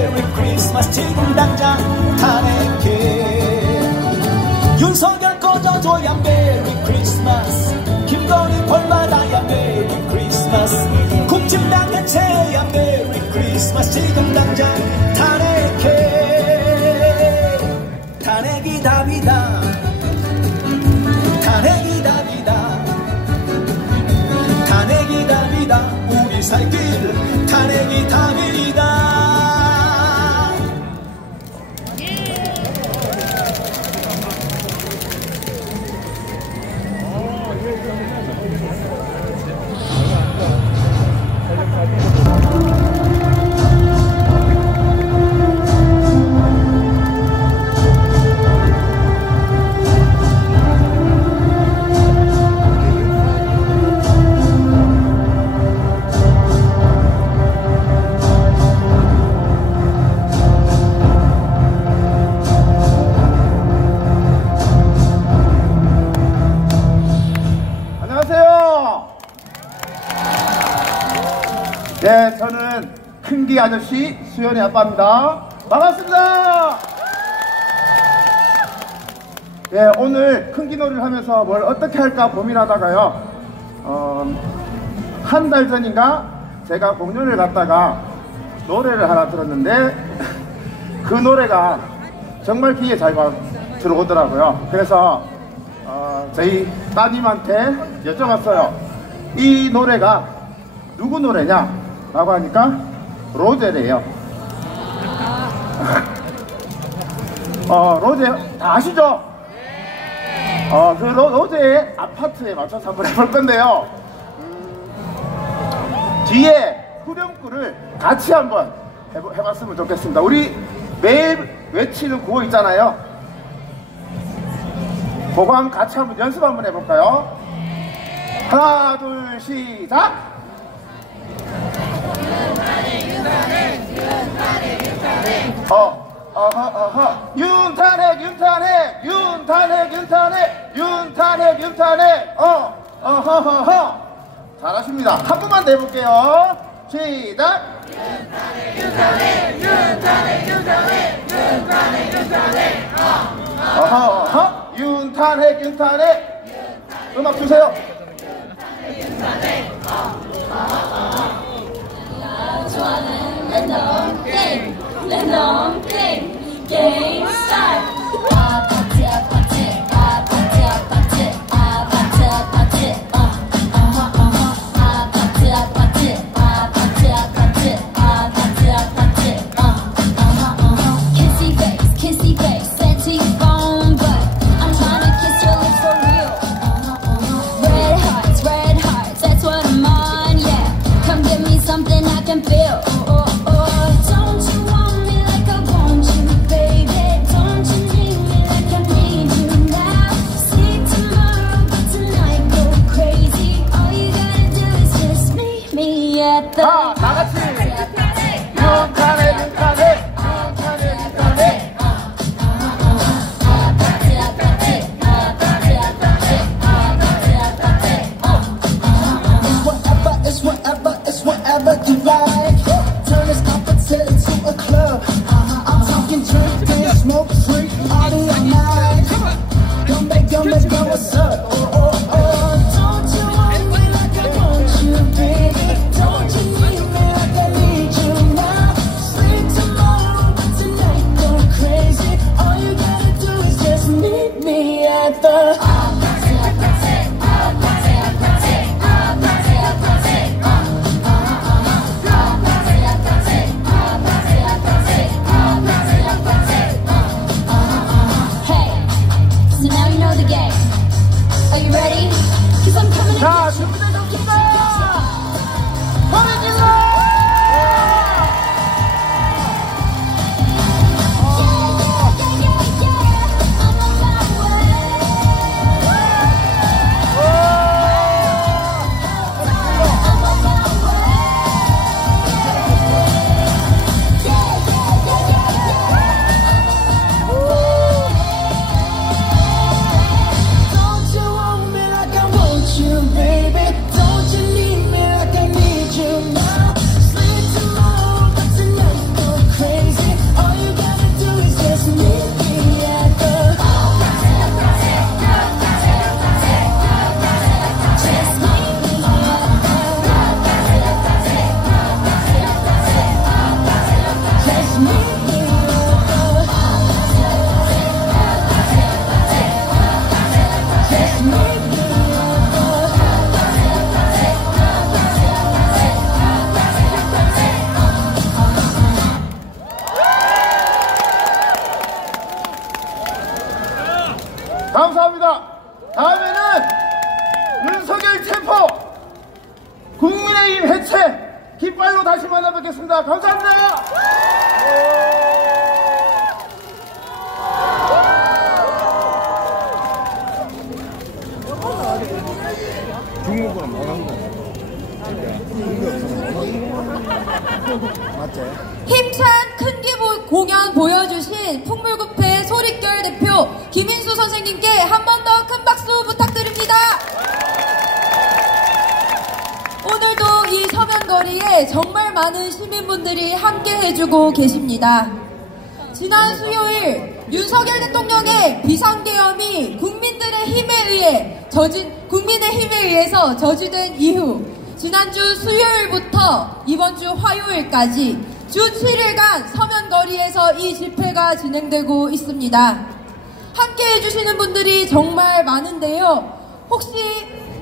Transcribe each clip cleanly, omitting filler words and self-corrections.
메리 크리스마스 지금 당장 탄핵해. 윤석열 꺼져줘야 메리 크리스마스. 김건희 벌받아야 메리 크리스마스. 국힘당 해체해야 메리 크리스마스 지금 당장 탄핵해. 탄핵이 답이다. 탄핵이 답이다. 탄핵이 답이다. 우리 살 길 탄핵이 답이다. 네, 저는 큰기 아저씨 수연의 아빠입니다. 반갑습니다. 네, 오늘 큰기 놀이를 하면서 뭘 어떻게 할까 고민하다가요, 한 달 전인가 제가 공연을 갔다가 노래를 하나 들었는데 그 노래가 정말 귀에 잘 들어오더라고요. 그래서 저희 따님한테 여쭤봤어요. 이 노래가 누구 노래냐? 라고 하니까 로제래요. 로제 다 아시죠? 그 로제의 아파트에 맞춰서 한번 해볼 건데요. 뒤에 후렴구를 같이 한번 해봤으면 좋겠습니다. 우리 매일 외치는 구호 있잖아요. 그거 한번 같이 한번 연습 한번 해볼까요? 하나, 둘, 시작! 윤탄핵 윤탄핵 윤탄핵 윤탄핵 윤탄핵 윤탄핵 잘하십니다. 한 번만 더 해볼게요. 시작. 윤탄핵 윤탄핵 윤탄핵 윤탄핵 윤탄핵 윤탄핵 윤탄핵 윤탄핵 음악 주세요. 윤탄핵 좋아하는 랜덤 게임 랜덤 게임 게임 스타트. 아파트 아파트 아파트 아파트 아파트 아파트 아파트 아파트 아파트 아파트 아파트 아파트 kissy face sexy phone but I'm trying to kiss your lips for real. Red 해체 깃발로 다시 만나뵙겠습니다. 감사합니다. 중국은 못한 거. 맞지? 힘찬 큰 공연 보여주신 풍물구패 소릿결 대표 김인수 선생님께 한 번 더 큰 박수 부탁드립니다. 오늘도 이 서면거리에 정말 많은 시민분들이 함께 해주고 계십니다. 지난 수요일 윤석열 대통령의 비상계엄이 국민의힘에 의해서 저지된 이후 지난주 수요일부터 이번 주 화요일까지 주 7일간 서면거리에서 이 집회가 진행되고 있습니다. 함께 해주시는 분들이 정말 많은데요. 혹시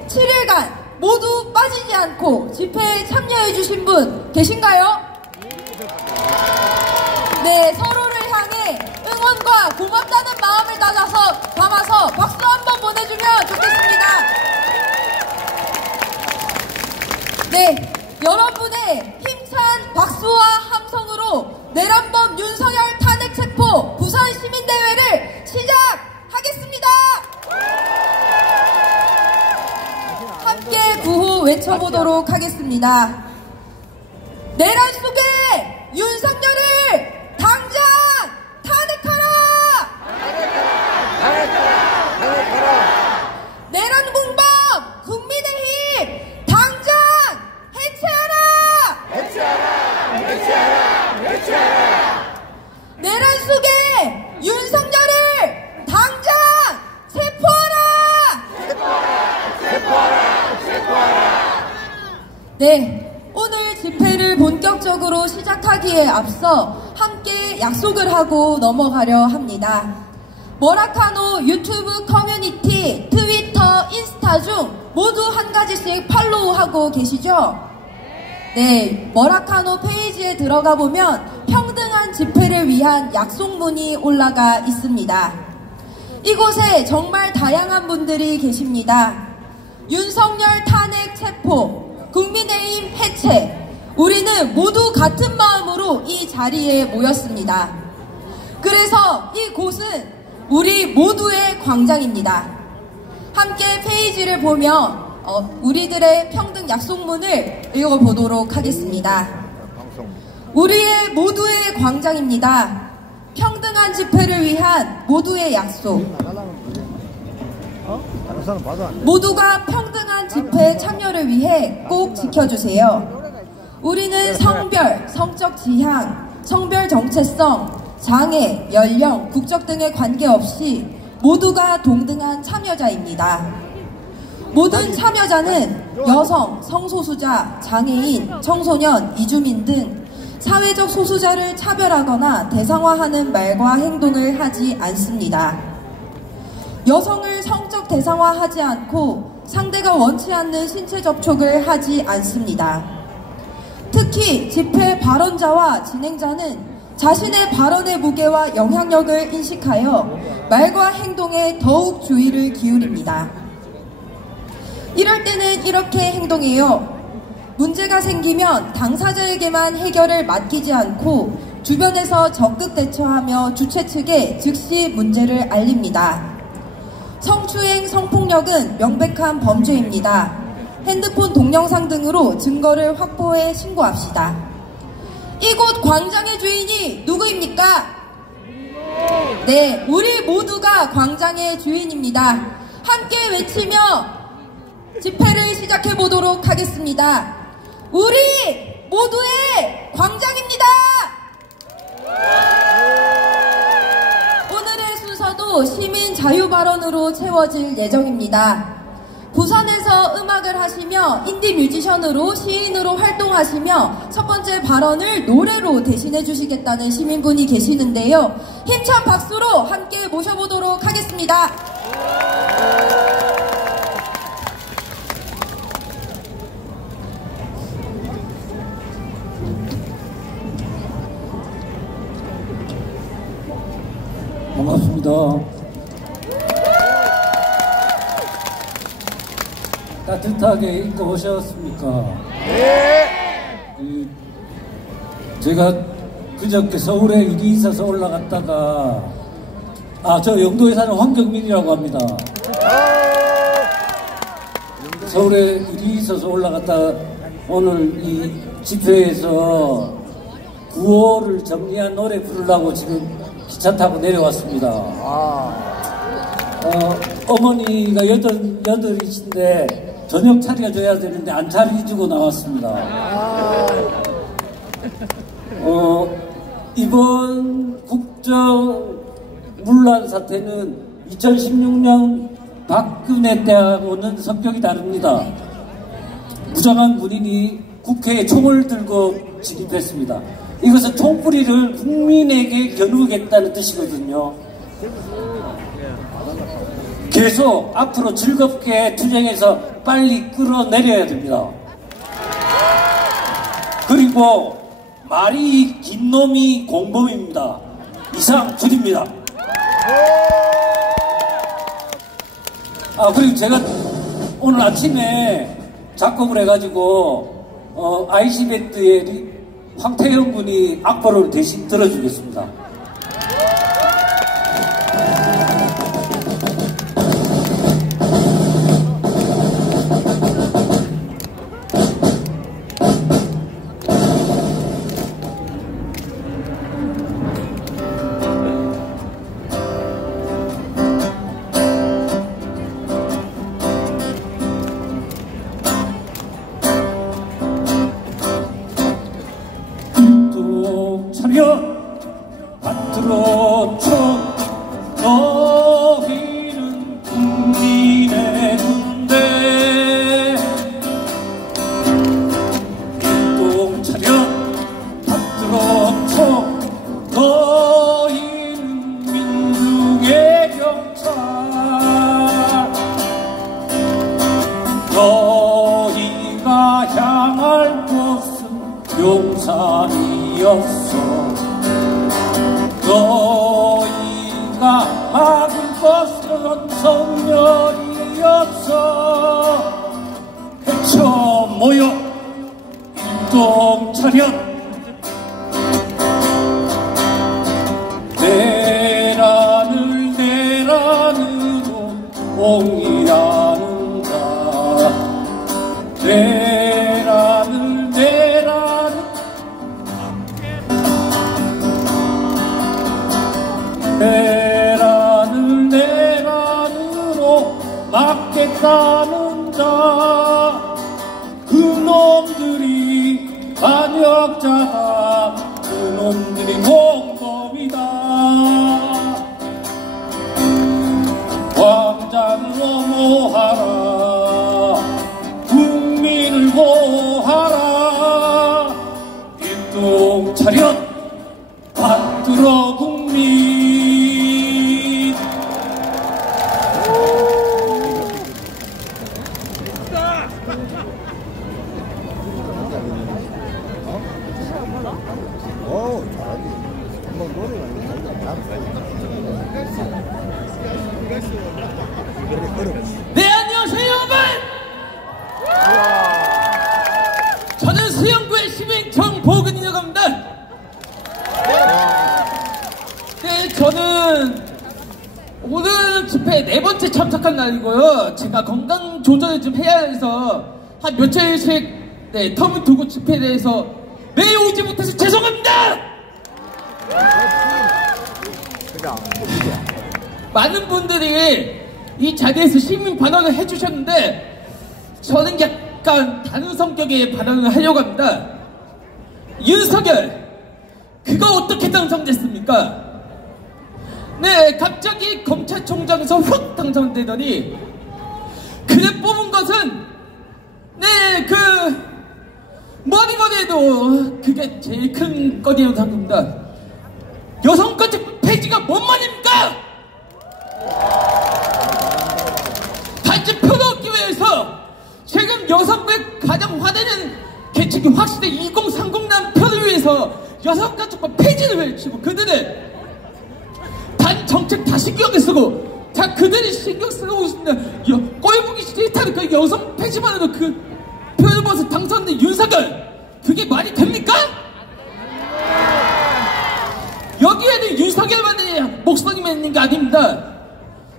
7일간 모두 빠지지 않고 집회에 참여해주신 분 계신가요? 네, 서로를 향해 응원과 고맙다는 마음을 담아서 박수 한번 보내주면 좋겠습니다. 네, 여러분의 힘찬 박수와 함성으로 내란범 윤석열 탄핵 체포 부산 시민대회를 시작하겠습니다. 함께 구호 외쳐보도록 하겠습니다. 내란 속에 윤석열을 당장 탄핵하라! 내란 공범 국민의힘 당장 해체하라! 내란 속에 윤석열을 당장 체포하라! 네, 오늘 집회를 본격적으로 시작하기에 앞서 함께 약속을 하고 넘어가려 합니다. 머라카노 유튜브 커뮤니티, 트위터, 인스타 중 모두 한 가지씩 팔로우하고 계시죠? 네, 머라카노 페이지에 들어가 보면 평등한 집회를 위한 약속문이 올라가 있습니다. 이곳에 정말 다양한 분들이 계십니다. 윤석열 탄핵 체포, 국민의힘 해체, 우리는 모두 같은 마음으로 이 자리에 모였습니다. 그래서 이곳은 우리 모두의 광장입니다. 함께 페이지를 보면 우리들의 평등 약속문을 읽어보도록 하겠습니다. 우리의 모두의 광장입니다. 평등한 집회를 위한 모두의 약속. 모두가 평등한 집회 참여를 위해 꼭 지켜주세요. 우리는 성별, 성적 지향, 성별 정체성, 장애, 연령, 국적 등에 관계없이 모두가 동등한 참여자입니다. 모든 참여자는 여성, 성소수자, 장애인, 청소년, 이주민 등 사회적 소수자를 차별하거나 대상화하는 말과 행동을 하지 않습니다. 여성을 성적 대상화하지 않고 상대가 원치 않는 신체 접촉을 하지 않습니다. 특히 집회 발언자와 진행자는 자신의 발언의 무게와 영향력을 인식하여 말과 행동에 더욱 주의를 기울입니다. 이럴 때는 이렇게 행동해요. 문제가 생기면 당사자에게만 해결을 맡기지 않고 주변에서 적극 대처하며 주최 측에 즉시 문제를 알립니다. 성추행, 성폭력은 명백한 범죄입니다. 핸드폰 동영상 등으로 증거를 확보해 신고합시다. 이곳 광장의 주인이 누구입니까? 네, 우리 모두가 광장의 주인입니다. 함께 외치며 집회를 시작해 보도록 하겠습니다. 우리 모두의 광장입니다. 오늘의 순서도 시민 자유 발언으로 채워질 예정입니다. 부산에서 음악을 하시며 인디 뮤지션으로 시인으로 활동하시며 첫 번째 발언을 노래로 대신해 주시겠다는 시민분이 계시는데요. 힘찬 박수로 함께 모셔보도록 하겠습니다. 반갑습니다. 따뜻하게 입고 오셨습니까? 네. 제가 그저께 서울에 일이 있어서 올라갔다가 저 영도에 사는 황경민이라고 합니다. 서울에 일이 있어서 올라갔다가 오늘 이 집회에서 구호를 정리한 노래 부르려고 지금 기차 타고 내려왔습니다. 어머니가 여덟이신데 저녁 차려줘야 되는데 안 차려주고 나왔습니다. 이번 국정 문란 사태는 2016년 박근혜 때하고는 성격이 다릅니다. 무장한 군인이 국회에 총을 들고 진입했습니다. 이것은 총뿌리를 국민에게 겨누겠다는 뜻이거든요. 계속 앞으로 즐겁게 투쟁해서 빨리 끌어내려야 됩니다. 그리고 말이 긴 놈이 공범입니다. 이상 줄입니다. 그리고 제가 오늘 아침에 작곡을 해가지고 아이시밴드의 황태영 군이 악보를 대신 들어주겠습니다. 받들어 쳐 너희는 국민의 군대 일동 차려 받들어 쳐 너희는 민중의 경찰 너희가 향할 곳은 용산이었어 너희가 막을 것은 성렬이었어 헤쳐 모여 일동 차려 내란으로 옹이하는가 내란으로 막겠다는 자 그놈들이 반역자다 그놈들이 공범이다 광장으로 모아라 국민을 모아라 일동 차렷 받들어 국민 네, 안녕하세요, 여러분! 저는 수영구의 시민 정보근이라고 합니다. 네, 저는 오늘 집회에 4번째 참석한 날이고요. 제가 건강 조절을 좀 해야 해서 한 며칠씩 텀을 두고 집회에 대해서 매일 오지 못해서 죄송합니다! 많은 분들이 이 자리에서 시민 발언을 해주셨는데 저는 약간 다른 성격의 발언을 하려고 합니다. 윤석열 그거 어떻게 당선됐습니까? 네, 갑자기 검찰총장에서 확 당선되더니 그래 뽑은 것은 네, 머리만 해도 그게 제일 큰 거리라고 생각합니다. 여성까지 폐지가 뭔 말입니까? 단지 표를 얻기 위해서 지금 여성들 가장 화되는 계층이 확실히 2030년 표를 위해서 여성가족과 폐지를 외치고 그들은 단 정책 다시 기억에 쓰고 자, 그들이 신경 쓰고 있습니다. 꼴보기 싫다는 그 여성 팬심만으로 그 표현을 벗어 당선된 윤석열, 그게 말이 됩니까? 여기에는 윤석열만의 목소리만 있는 게 아닙니다.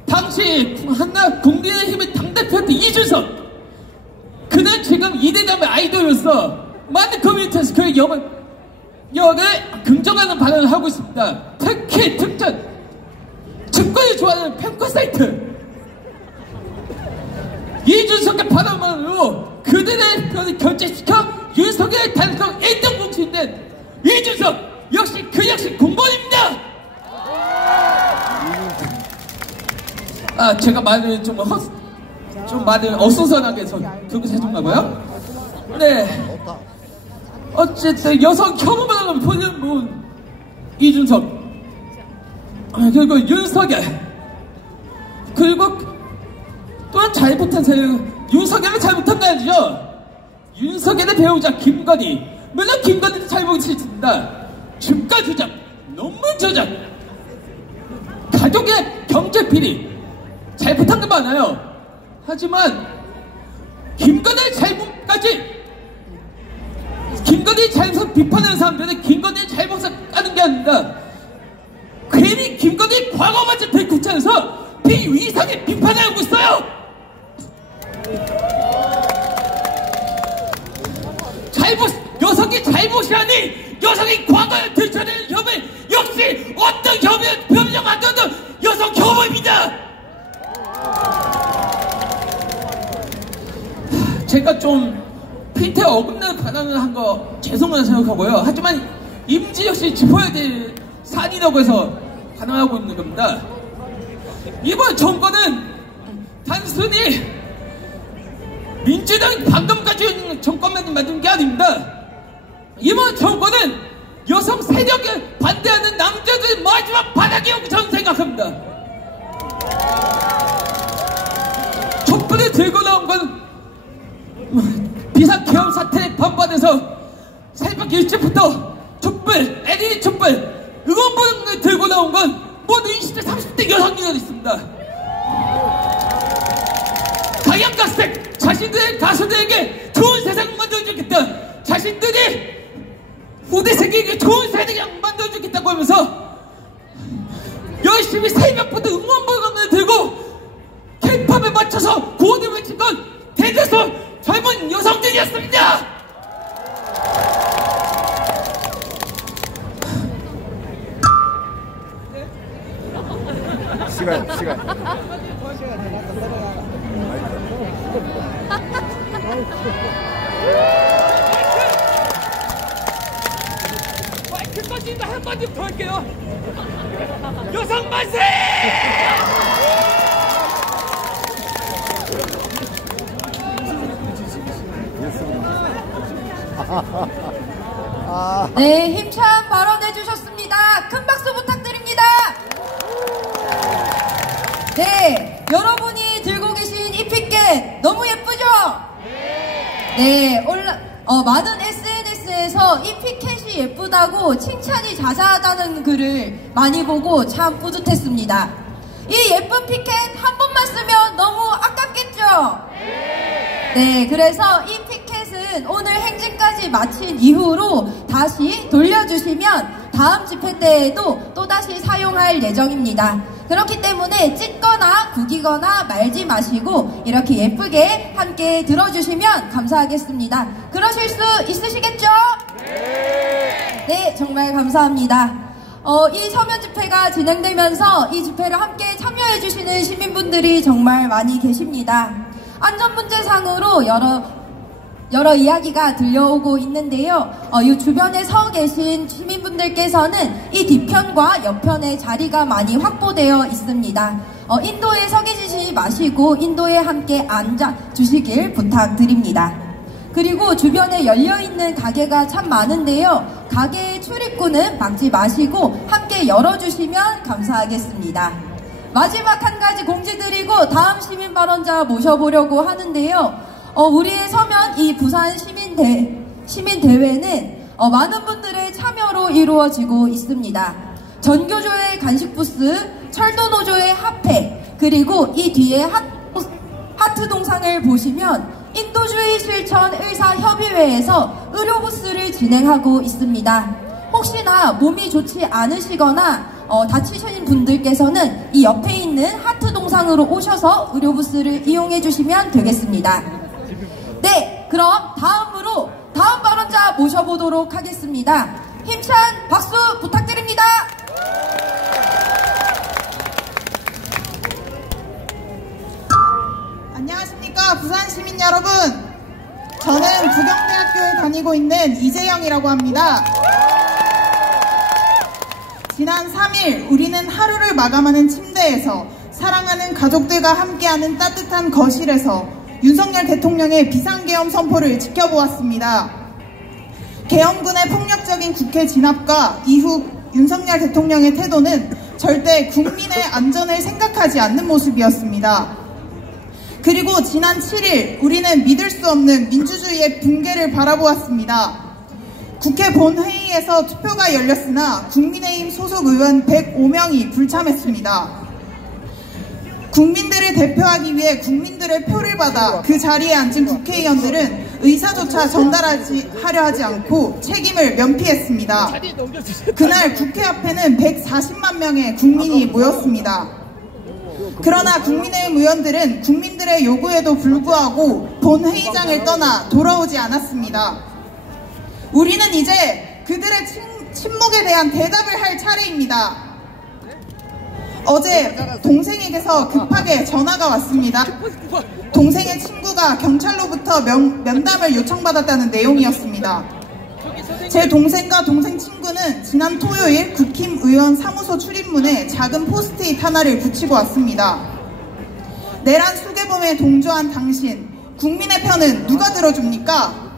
당시 한나 국민의힘의 당대표였던 이준석, 그는 지금 이대감의 아이돌로서 많은 커뮤니티에서 그의 역을 긍정하는 발언을 하고 있습니다. 특히 특전 증권을 좋아하는 평가 사이트 이준석의 발언만으로 그들의 표현을 결제시켜 윤석열의 단독 1등 공신된 이준석 역시 그 역시 공무원입니다. 아, 제가 말을 좀 말을 어수선하게 해서 그렇게 해준가봐요. 네, 어쨌든 여성 혐오만 하면 본인 이준석, 그리고 윤석열, 그리고 또한 잘못한 사람, 윤석열은 잘못한 거 아니죠? 윤석열의 배우자 김건희, 물론 김건희도 잘못이 있습니다. 주가 조작, 논문 조작, 가족의 경제 비리, 잘못한 게 많아요. 하지만 김건희의 잘못까지, 김건희 잘못 비판하는 사람들은 김건희의 잘못을 까는 게 아닙니다. 괜히 김건희 과거마저 들이붙여서 비위상의 비판을 하고 있어요. 여성이 잘못이 아닌 여성이 과거에 들춰내는 혐의 역시 어떤 혐의 변명 안 되는 여성 혐오입니다. 제가 좀 핀테 어긋나는 발언을 한 거 죄송하다고 생각하고요. 하지만 임지 역시 짚어야 될 사안이라고 해서 발언하고 있는 겁니다. 이번 정권은 단순히 민주당이 방금까지 정권만 만든 게 아닙니다. 이번 정권은 여성 세력에 반대하는 남자들 마지막 바닥이라고 저는 생각합니다. 촛불을 들고 나온 건 비상계엄 사태에 반발해서 새벽 일찍부터 촛불, LED 촛불, 응원봉을 들고 나온 건 모두 20대, 30대 여성들이 있습니다. 가양가색 자신들의 가수들에게 좋은 세상을 만들어주겠다, 자신들이 후대 세계에게 좋은 세상을 만들어주겠다고 하면서 열심히 새벽부터 응원봉을 들고 K-팝에 맞춰서 구호를 외친 건 대대손 젊은 여성들이었습니다. 시간. 마이크 꺼진다. 한 번 더 할게요. 여성 만세! 네, 힘찬 발언해 주셨습니다. 큰 박수 부탁드립니다. 네, 여러분이 들고 계신 이 핏켓 너무 예쁘죠? 네, 많은 SNS에서 이 핏켓이 예쁘다고 칭찬이 자자하다는 글을 많이 보고 참 뿌듯했습니다. 이 예쁜 핏켓 한 번만 쓰면 너무 아깝겠죠? 네, 그래서 이 핏켓은 오늘 행진까지 마친 이후로 다시 돌려주시면 다음 집회 때에도 또다시 사용할 예정입니다. 그렇기 때문에 찢거나 구기거나 말지 마시고 이렇게 예쁘게 함께 들어주시면 감사하겠습니다. 그러실 수 있으시겠죠? 네, 정말 감사합니다. 이 서면 집회가 진행되면서 이 집회를 함께 참여해주시는 시민분들이 정말 많이 계십니다. 안전문제상으로 여러 이야기가 들려오고 있는데요. 이 주변에 서 계신 시민분들께서는 이 뒤편과 옆편에 자리가 많이 확보되어 있습니다. 인도에 서 계시지 마시고 인도에 함께 앉아 주시길 부탁드립니다. 그리고 주변에 열려있는 가게가 참 많은데요. 가게의 출입구는 막지 마시고 함께 열어주시면 감사하겠습니다. 마지막 한 가지 공지드리고 다음 시민 발언자 모셔보려고 하는데요. 우리의 서면 이 부산 시민대회는 많은 분들의 참여로 이루어지고 있습니다. 전교조의 간식 부스, 철도노조의 핫팩, 그리고 이 뒤에 하트 동상을 보시면 인도주의 실천 의사협의회에서 의료부스를 진행하고 있습니다. 혹시나 몸이 좋지 않으시거나 다치신 분들께서는 이 옆에 있는 하트 동상으로 오셔서 의료부스를 이용해 주시면 되겠습니다. 네, 그럼 다음으로 다음 발언자 모셔보도록 하겠습니다. 힘찬 박수 부탁드립니다. 안녕하십니까, 부산 시민 여러분. 저는 부경대학교에 다니고 있는 이재영이라고 합니다. 지난 3일 우리는 하루를 마감하는 침대에서, 사랑하는 가족들과 함께하는 따뜻한 거실에서 윤석열 대통령의 비상계엄 선포를 지켜보았습니다. 계엄군의 폭력적인 국회 진압과 이후 윤석열 대통령의 태도는 절대 국민의 안전을 생각하지 않는 모습이었습니다. 그리고 지난 7일 우리는 믿을 수 없는 민주주의의 붕괴를 바라보았습니다. 국회 본회의에서 투표가 열렸으나 국민의힘 소속 의원 105명이 불참했습니다. 국민들을 대표하기 위해 국민들의 표를 받아 그 자리에 앉은 국회의원들은 의사조차 전달하려 하지 않고 책임을 면피했습니다. 그날 국회 앞에는 140만 명의 국민이 모였습니다. 그러나 국민의힘 의원들은 국민들의 요구에도 불구하고 본회의장을 떠나 돌아오지 않았습니다. 우리는 이제 그들의 침묵에 대한 대답을 할 차례입니다. 어제 동생에게서 급하게 전화가 왔습니다. 동생의 친구가 경찰로부터 면담을 요청받았다는 내용이었습니다. 제 동생과 동생 친구는 지난 토요일 국힘 의원 사무소 출입문에 작은 포스트잇 하나를 붙이고 왔습니다. 내란 수괴범에 동조한 당신, 국민의 편은 누가 들어줍니까?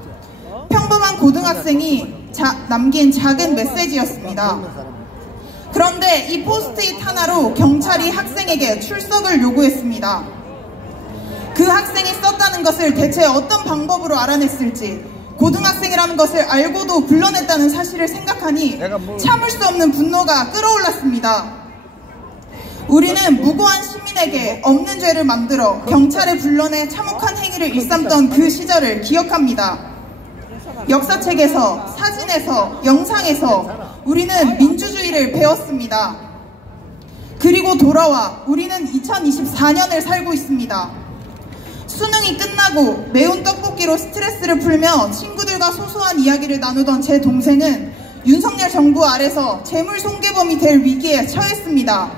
평범한 고등학생이 남긴 작은 메시지였습니다. 그런데 이 포스트잇 하나로 경찰이 학생에게 출석을 요구했습니다. 그 학생이 썼다는 것을 대체 어떤 방법으로 알아냈을지, 고등학생이라는 것을 알고도 불러냈다는 사실을 생각하니 참을 수 없는 분노가 끌어올랐습니다. 우리는 무고한 시민에게 없는 죄를 만들어 경찰에 불러내 참혹한 행위를 일삼던 그 시절을 기억합니다. 역사책에서, 사진에서, 영상에서 우리는 민주주의를 배웠습니다. 그리고 돌아와 우리는 2024년을 살고 있습니다. 수능이 끝나고 매운 떡볶이로 스트레스를 풀며 친구들과 소소한 이야기를 나누던 제 동생은 윤석열 정부 아래서 재물손괴범이 될 위기에 처했습니다.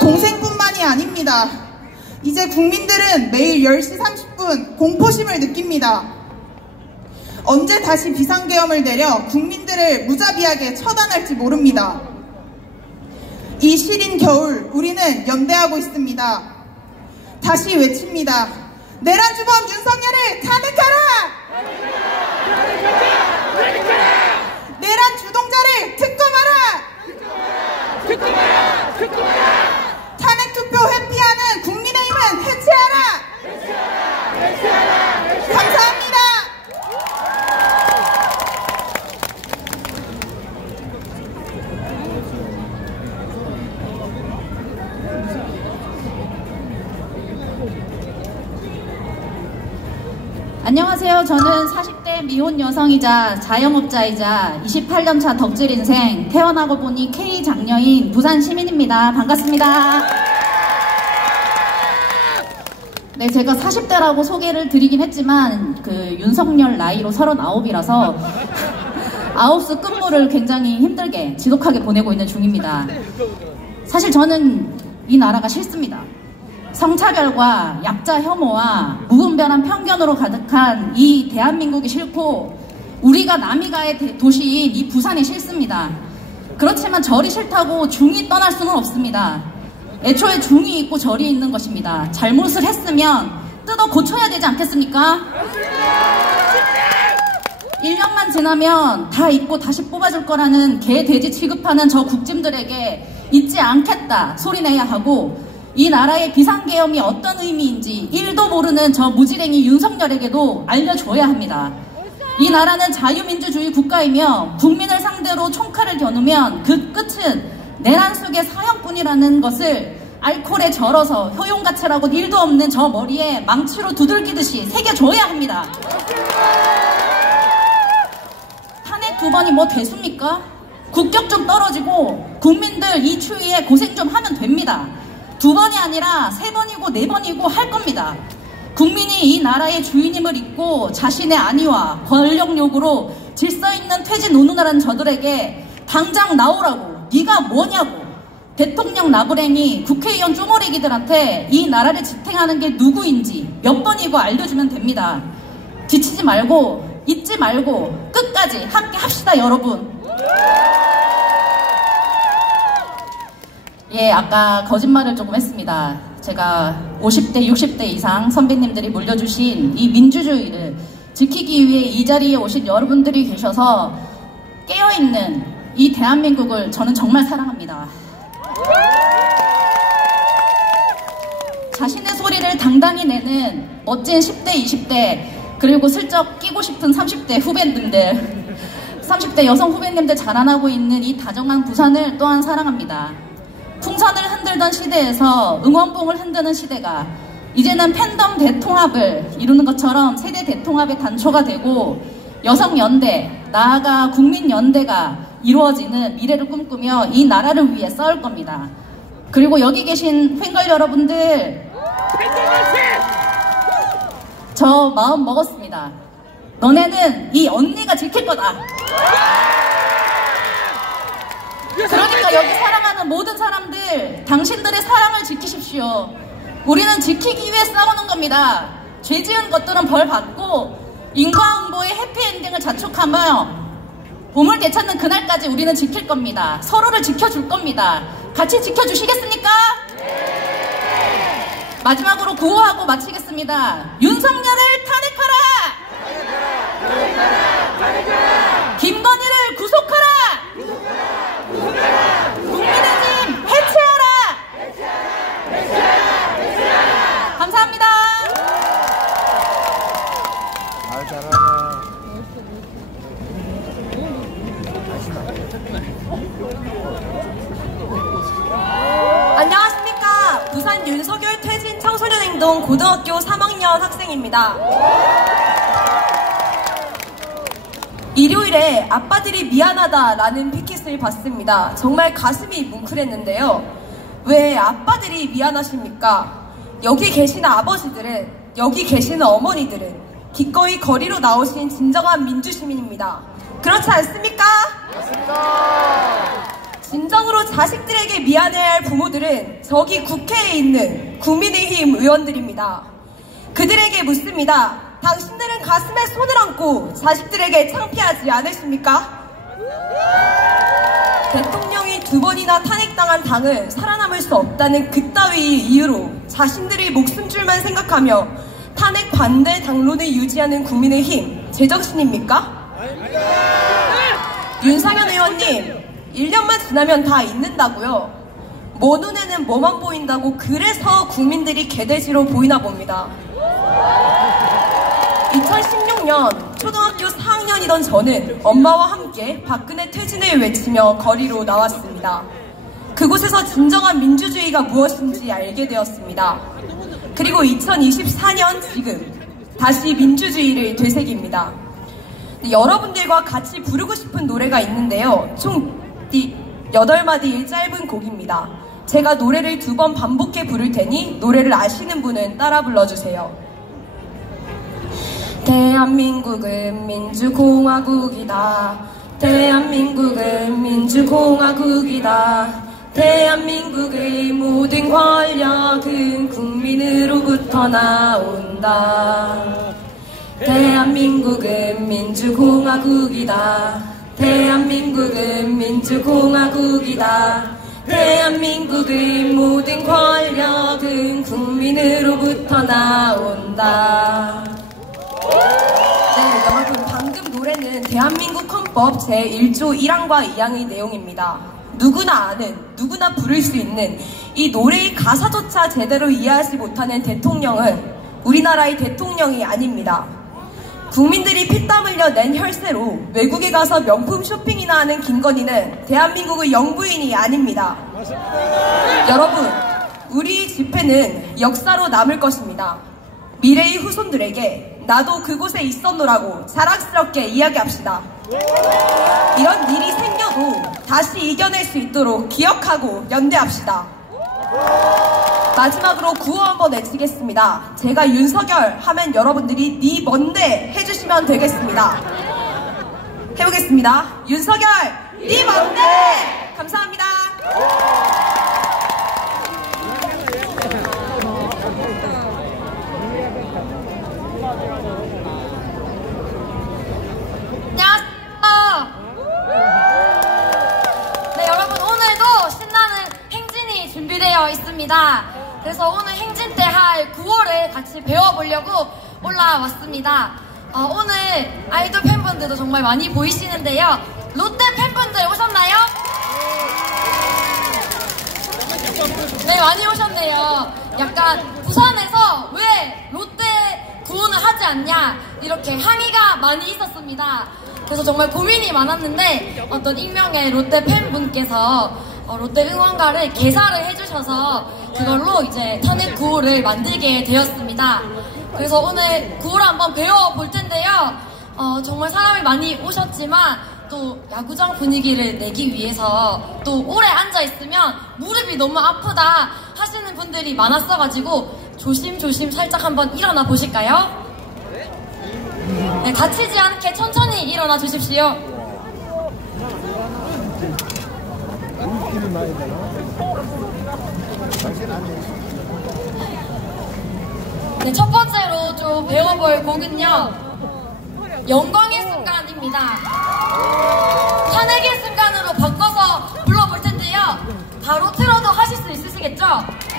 동생뿐만이 아닙니다. 이제 국민들은 매일 10시 30분 공포심을 느낍니다. 언제 다시 비상계엄을 내려 국민들을 무자비하게 처단할지 모릅니다. 이 시린 겨울 우리는 연대하고 있습니다. 다시 외칩니다. 내란주범 윤석열을 탄핵하라! 내란 주동자를 특검하라! 탄핵 투표 회피하는 국민의힘은 해체하라! 감사합니다. 안녕하세요. 저는 40대 미혼 여성이자 자영업자이자 28년차 덕질 인생, 태어나고 보니 K 장녀인 부산 시민입니다. 반갑습니다. 네, 제가 40대라고 소개를 드리긴 했지만 그 윤석열 나이로 39이라서 9수 끝물을 굉장히 힘들게 지독하게 보내고 있는 중입니다. 사실 저는 이 나라가 싫습니다. 성차별과 약자 혐오와 무분별한 편견으로 가득한 이 대한민국이 싫고, 우리가 남이가의 도시인 이 부산이 싫습니다. 그렇지만 절이 싫다고 중이 떠날 수는 없습니다. 애초에 중이 있고 절이 있는 것입니다. 잘못을 했으면 뜯어 고쳐야 되지 않겠습니까? 1년만 지나면 다 잊고 다시 뽑아줄 거라는 개, 돼지 취급하는 저 국짐들에게 잊지 않겠다 소리내야 하고, 이 나라의 비상계엄이 어떤 의미인지 1도 모르는 저 무지랭이 윤석열에게도 알려줘야 합니다. 이 나라는 자유민주주의 국가이며 국민을 상대로 총칼을 겨누면 그 끝은 내란 속의 사형뿐이라는 것을 알코올에 절어서 효용가치라고 일도 없는 저 머리에 망치로 두들기듯이 새겨줘야 합니다. 탄핵 2번이 뭐 대수입니까? 국격 좀 떨어지고 국민들 이 추위에 고생 좀 하면 됩니다. 2번이 아니라 3번이고 4번이고 할 겁니다. 국민이 이 나라의 주인임을 잊고 자신의 안위와 권력 욕구로 질서 있는 퇴진 운운하는 저들에게 당장 나오라고, 네가 뭐냐고, 대통령 나부랭이 국회의원 쪼머리기들한테 이 나라를 지탱하는 게 누구인지 몇 번이고 알려주면 됩니다. 지치지 말고 잊지 말고 끝까지 함께 합시다, 여러분. 예, 아까 거짓말을 조금 했습니다. 제가 50대, 60대 이상 선배님들이 물려주신 이 민주주의를 지키기 위해 이 자리에 오신 여러분들이 계셔서 깨어있는 이 대한민국을 저는 정말 사랑합니다. 자신의 소리를 당당히 내는 멋진 10대, 20대, 그리고 슬쩍 끼고 싶은 30대 후배님들, 30대 여성 후배님들 자라나고 있는 이 다정한 부산을 또한 사랑합니다. 풍선을 흔들던 시대에서 응원봉을 흔드는 시대가 이제는 팬덤 대통합을 이루는 것처럼 세대 대통합의 단초가 되고 여성연대, 나아가 국민연대가 이루어지는 미래를 꿈꾸며 이 나라를 위해 싸울 겁니다. 그리고 여기 계신 팬걸 여러분들, 저 마음 먹었습니다. 너네는 이 언니가 지킬 거다. 그러니까 여기 사랑하는 모든 사람들, 당신들의 사랑을 지키십시오. 우리는 지키기 위해 싸우는 겁니다. 죄 지은 것들은 벌 받고 인과응보의 해피엔딩을 자축하며 봄을 되찾는 그날까지 우리는 지킬 겁니다. 서로를 지켜줄 겁니다. 같이 지켜주시겠습니까? 마지막으로 구호하고 마치겠습니다. 윤석열을 탄핵하라! 김건희를 구속하라! 국민의힘 해체하라! 감사합니다. 말 잘하네. 안녕하십니까. 부산 윤석열 퇴진 청소년행동 고등학교 3학년 학생입니다. 일요일에 아빠들이 미안하다라는 피켓을 봤습니다. 정말 가슴이 뭉클했는데요. 왜 아빠들이 미안하십니까? 여기 계시는 아버지들은, 여기 계시는 어머니들은 기꺼이 거리로 나오신 진정한 민주시민입니다. 그렇지 않습니까? 맞습니다. 진정으로 자식들에게 미안해야 할 부모들은 저기 국회에 있는 국민의힘 의원들입니다. 그들에게 묻습니다. 당신들은 가슴에 손을 얹고 자식들에게 창피하지 않으십니까? 대통령이 2번이나 탄핵당한 당은 살아남을 수 없다는 그따위 이유로 자신들의 목숨줄만 생각하며 탄핵 반대 당론을 유지하는 국민의힘 제정신입니까? 윤상현 의원님, 1년만 지나면 다 잊는다고요? 뭐 눈에는 뭐만 보인다고 그래서 국민들이 개돼지로 보이나 봅니다. 2016년 초등학교 4학년이던 저는 엄마와 함께 박근혜 퇴진을 외치며 거리로 나왔습니다. 그곳에서 진정한 민주주의가 무엇인지 알게 되었습니다. 그리고 2024년 지금 다시 민주주의를 되새깁니다. 여러분들과 같이 부르고 싶은 노래가 있는데요. 총 8마디의 짧은 곡입니다. 제가 노래를 2번 반복해 부를 테니 노래를 아시는 분은 따라 불러주세요. 대한민국은 민주공화국이다. 대한민국은 민주공화국이다. 대한민국의 모든 권력은 국민으로부터 나온다. 대한민국은 민주공화국이다. 대한민국은 민주공화국이다. 대한민국의 모든 권력은 국민으로부터 나온다. 네, 여러분, 방금 노래는 대한민국 헌법 제1조 1항과 2항의 내용입니다. 누구나 아는, 누구나 부를 수 있는 이 노래의 가사조차 제대로 이해하지 못하는 대통령은 우리나라의 대통령이 아닙니다. 국민들이 피땀 흘려 낸 혈세로 외국에 가서 명품 쇼핑이나 하는 김건희는 대한민국의 영부인이 아닙니다. 여러분, 우리 집회는 역사로 남을 것입니다. 미래의 후손들에게 나도 그곳에 있었노라고 자랑스럽게 이야기합시다. 이런 일이 생겨도 다시 이겨낼 수 있도록 기억하고 연대합시다. 마지막으로 구호 한번 외치겠습니다. 제가 윤석열 하면 여러분들이 니 뭔데 해주시면 되겠습니다. 해보겠습니다. 윤석열 니 뭔데. 감사합니다. 네, 여러분 오늘도 신나는 행진이 준비되어 있습니다. 그래서 오늘 행진 때 할 구호를 같이 배워보려고 올라왔습니다. 오늘 아이돌 팬분들도 정말 많이 보이시는데요. 롯데 팬분들 오셨나요? 네, 많이 오셨네요. 약간 부산에서 왜 롯데 구호는 하지 않냐 이렇게 항의가 많이 있었습니다. 그래서 정말 고민이 많았는데 어떤 익명의 롯데 팬분께서 롯데 응원가를 개사를 해주셔서 그걸로 이제 탄핵 구호를 만들게 되었습니다. 그래서 오늘 구호를 한번 배워볼 텐데요. 정말 사람이 많이 오셨지만 또 야구장 분위기를 내기 위해서 또 오래 앉아있으면 무릎이 너무 아프다 하시는 분들이 많았어가지고 조심조심 살짝 한번 일어나 보실까요? 네, 다치지 않게 천천히 일어나 주십시오. 네, 첫 번째로 좀 배워볼 곡은요, 영광의 순간입니다. 탄핵의 순간으로 바꿔서 불러볼 텐데요. 바로 틀어도 하실 수 있으시겠죠?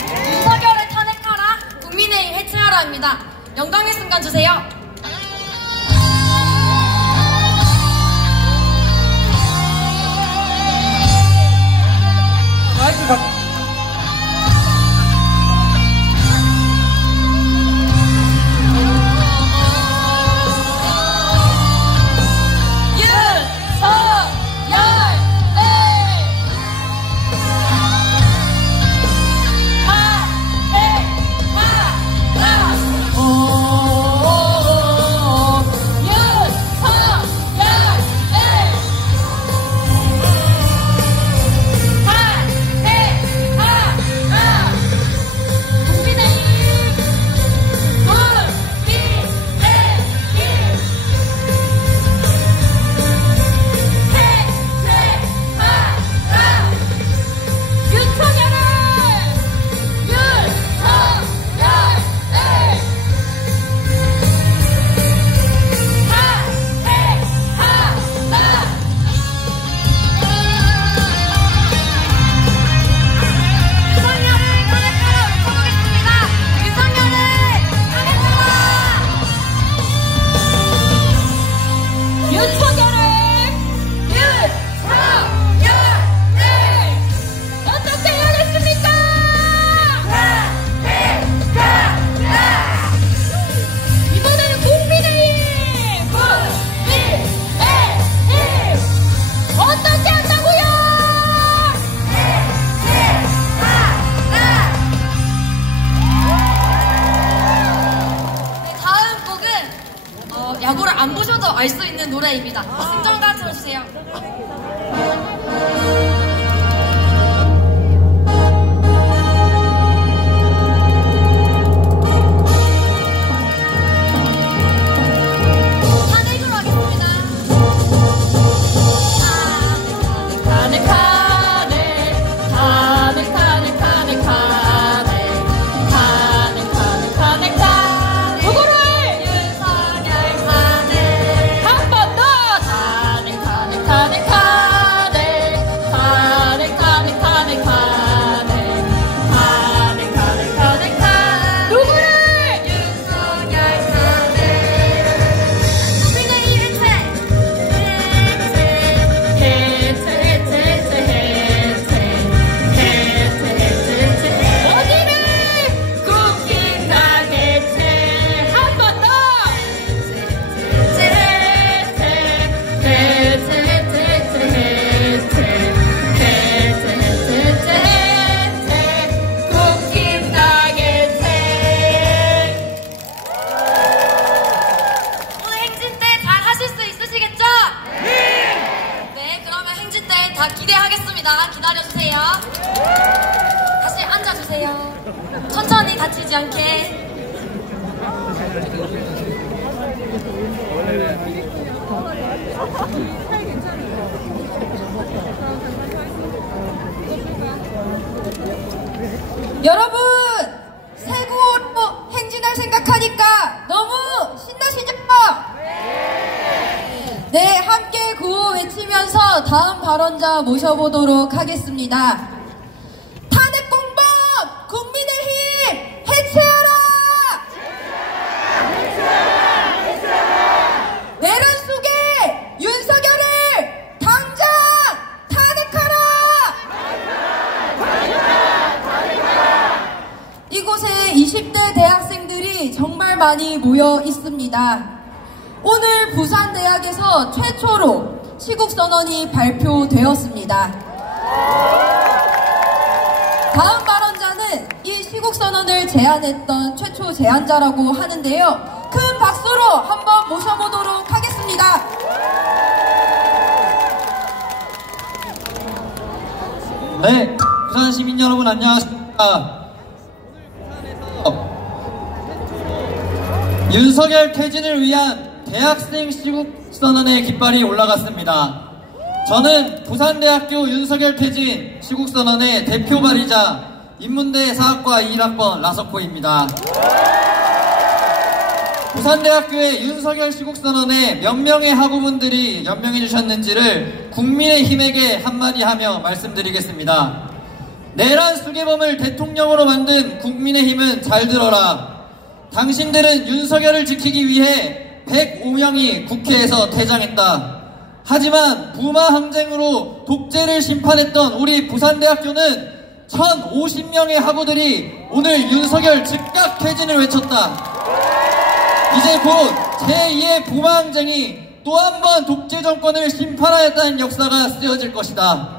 윤석열을 탄핵하라, 국민의힘 해체하라입니다. 영광의 순간 주세요. 마이크 가. 야구를 안 보셔도 알 수 있는 노래입니다. 심정가 틀어주세요. 탄핵으로 하겠습니다. 탄핵, 탄핵, 탄핵, 탄핵, 탄핵, 탄핵, 탄핵, 탄핵, 누구를? 한 번 더! 탄핵, 탄핵, 탄핵, 탄핵, 자, 기대하겠습니다. 기다려주세요. 다시 앉아주세요. 천천히 다치지 않게. 여러분, 세고로 행진할 생각하니까 너무 신나시죠? 네, 함께 구호 외치면서 다음 발언자 모셔보도록 하겠습니다. 탄핵 공범 국민의힘 해체하라! 내란 속에 윤석열을 당장 탄핵하라! 이곳에 20대 대학생들이 정말 많이 모여 있습니다. 오늘 부산대학에서 최초로 시국선언이 발표되었습니다. 다음 발언자는 이 시국선언을 제안했던 최초 제안자라고 하는데요. 큰 박수로 한번 모셔보도록 하겠습니다. 네, 부산 시민 여러분 안녕하십니까. 윤석열 퇴진을 위한 대학생 시국선언의 깃발이 올라갔습니다. 저는 부산대학교 윤석열 퇴진 시국선언의 대표 발의자 인문대 사학과 21학번 라석호입니다. 부산대학교의 윤석열 시국선언에 몇 명의 학우분들이 연명해 주셨는지를 국민의힘에게 한마디 하며 말씀드리겠습니다. 내란 수괴범을 대통령으로 만든 국민의힘은 잘 들어라. 당신들은 윤석열을 지키기 위해 105명이 국회에서 퇴장했다. 하지만 부마 항쟁으로 독재를 심판했던 우리 부산대학교는 1050명의 학우들이 오늘 윤석열 즉각 퇴진을 외쳤다. 이제 곧 제2의 부마 항쟁이 또 한 번 독재 정권을 심판하였다는 역사가 쓰여질 것이다.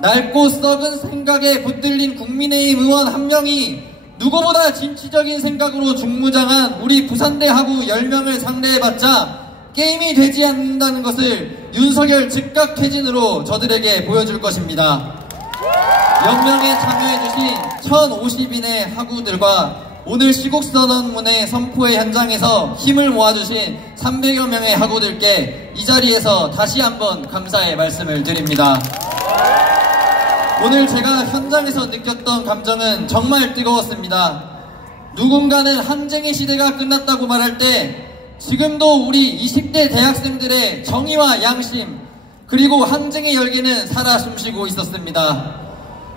낡고 썩은 생각에 붙들린 국민의힘 의원 한 명이 누구보다 진취적인 생각으로 중무장한 우리 부산대 학우 10명을 상대해봤자 게임이 되지 않는다는 것을 윤석열 즉각 퇴진으로 저들에게 보여줄 것입니다. 연명에 참여해주신 1050인의 학우들과 오늘 시국선언문의 선포의 현장에서 힘을 모아주신 300여 명의 학우들께 이 자리에서 다시 한번 감사의 말씀을 드립니다. 오늘 제가 현장에서 느꼈던 감정은 정말 뜨거웠습니다. 누군가는 항쟁의 시대가 끝났다고 말할 때 지금도 우리 20대 대학생들의 정의와 양심 그리고 항쟁의 열기는 살아 숨쉬고 있었습니다.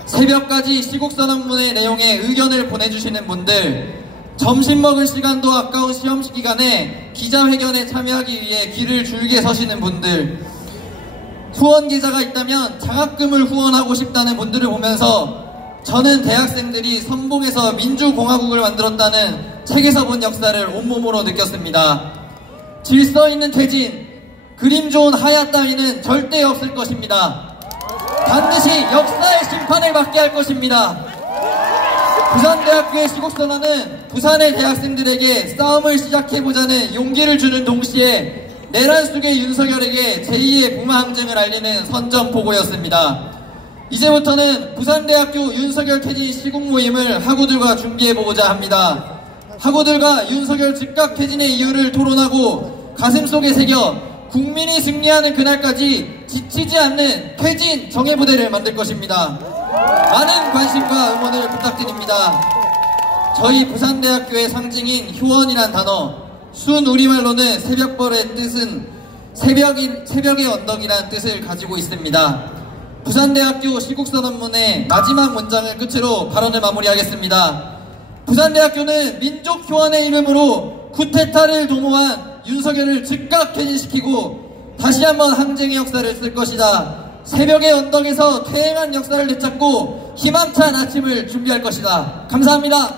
새벽까지 시국선언문의 내용에 의견을 보내주시는 분들, 점심 먹을 시간도 아까운 시험 기간에 기자회견에 참여하기 위해 길을 줄게 서시는 분들, 후원 계좌가 있다면 장학금을 후원하고 싶다는 분들을 보면서 저는 대학생들이 선봉에서 민주공화국을 만들었다는 책에서 본 역사를 온몸으로 느꼈습니다. 질서 있는 퇴진, 그림 좋은 하야 따위는 절대 없을 것입니다. 반드시 역사의 심판을 받게 할 것입니다. 부산대학교의 시국선언은 부산의 대학생들에게 싸움을 시작해보자는 용기를 주는 동시에 내란 속의 윤석열에게 제2의 부마항쟁을 알리는 선전포고였습니다. 이제부터는 부산대학교 윤석열 퇴진 시국 모임을 학우들과 준비해보고자 합니다. 학우들과 윤석열 즉각 퇴진의 이유를 토론하고 가슴속에 새겨 국민이 승리하는 그날까지 지치지 않는 퇴진 정예부대를 만들 것입니다. 많은 관심과 응원을 부탁드립니다. 저희 부산대학교의 상징인 효원이란 단어, 순 우리말로는 새벽벌의 뜻은 새벽의 언덕이라는 뜻을 가지고 있습니다. 부산대학교 시국선언문의 마지막 문장을 끝으로 발언을 마무리하겠습니다. 부산대학교는 민족효원의 이름으로 쿠데타를 도모한 윤석열을 즉각 퇴진시키고 다시 한번 항쟁의 역사를 쓸 것이다. 새벽의 언덕에서 퇴행한 역사를 되찾고 희망찬 아침을 준비할 것이다. 감사합니다.